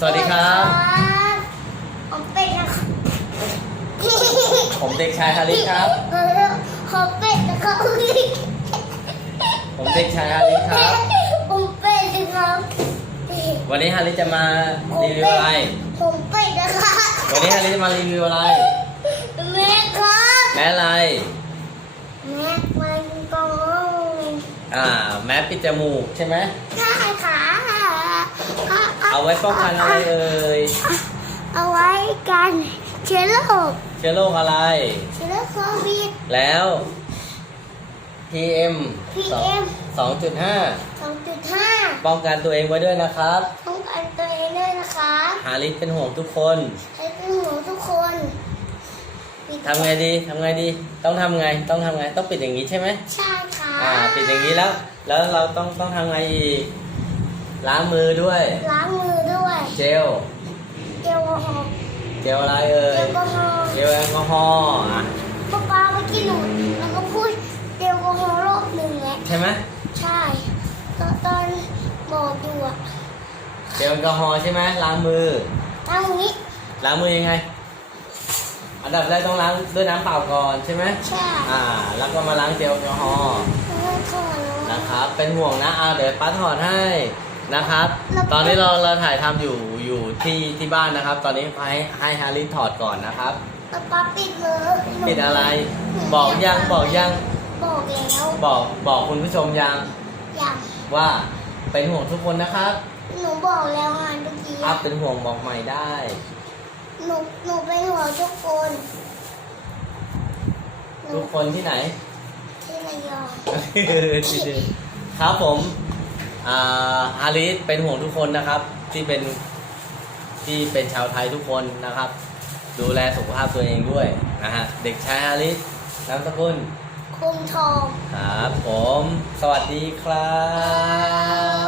สวัสดีครับ ผมเป็นนะครับผมเด็กชายฮาริสครับเออผมเป็นนะครับผมเด็กชายฮาริสครับ ผมเป็นนะครับ วันนี้ฮาริสจะมารีวิวอะไร ผมเป็นนะครับ วันนี้ฮาริสจะมารีวิวอะไร แม่ครับแม้อะไร แม่มันกองอ่า แม้ปิดจมูกใช่ไหมใช่ค่ะ เอาไว้ป้องกันอะไรเอ่ย เอาไว้กันเชื้อโรคเชื้อโรคอะไร เชื้อโรคโควิด แล้ว PM PM 2.5 2.5 ป้องกันตัวเองไว้ด้วยนะครับ ป้องกันตัวเองด้วยนะคะฮาริสเป็นห่วงทุกคนให้เป็นห่วงทุกคนทำไงดีทำไงดี ต้องทำไง ต้องทำไง ต้องปิดอย่างนี้ใช่ไหมใช่ค่ะ อ่า ปิดอย่างนี้แล้ว แล้วเราต้องต้องทำไงอีก ล้างมือด้วย ล้างมือด้วยเจล เจลแอลกอฮอล์ เจลอะไรเอ่เจยลแอลกอฮอล์ เจลแอลกอฮอล์อะป๊าป๊าเมื่อกี้หนูมันก็พูดเจลแอลกอฮอล์รอบหนึ่งแหละใช่ไหมใช่ตอนตอนบอกอยู่อะเจลแอลกอฮอล์ใช่ไหมล้างมือตั้งนี้ล้างมือยังไง อันดับแรกต้องล้างด้วยน้ำเปล่าก่อนใช่ไหมใช่อ่า แล้วก็มาล้างเจลแอลกอฮอล์แล้วก็แล้วนะครับ เป็นห่วงนะอ่าเดี๋ยวป้าถอดให้ นะครับแล้วก็ตอนนี้เราเราถ่ายทำอยู่อยู่ที่ที่บ้านนะครับ ตอนนี้ให้ให้ฮาริสถอดก่อนนะครับ ป๊าป๊าปิดเลยหนูปิดอะไร บอกยังบอกยังบอกแล้วบอกบอกคุณผู้ชมยังอย่างว่าเป็นห่วงทุกคนนะครับ หนูบอกแล้วไงเมื่อกี้อัพเป็นห่วงบอกใหม่ได้ หนูหนูเป็นห่วงทุกคนหนูทุกคนที่ไหนที่ระยอง ครับผมอ่า ฮาริสเป็นห่วงทุกคนนะครับ ที่เป็นที่เป็นชาวไทยทุกคนนะครับ ดูแลสุขภาพตัวเองด้วยนะฮะเด็กชายฮาริสนามสกุลคุมทองครับผม สวัสดีครับ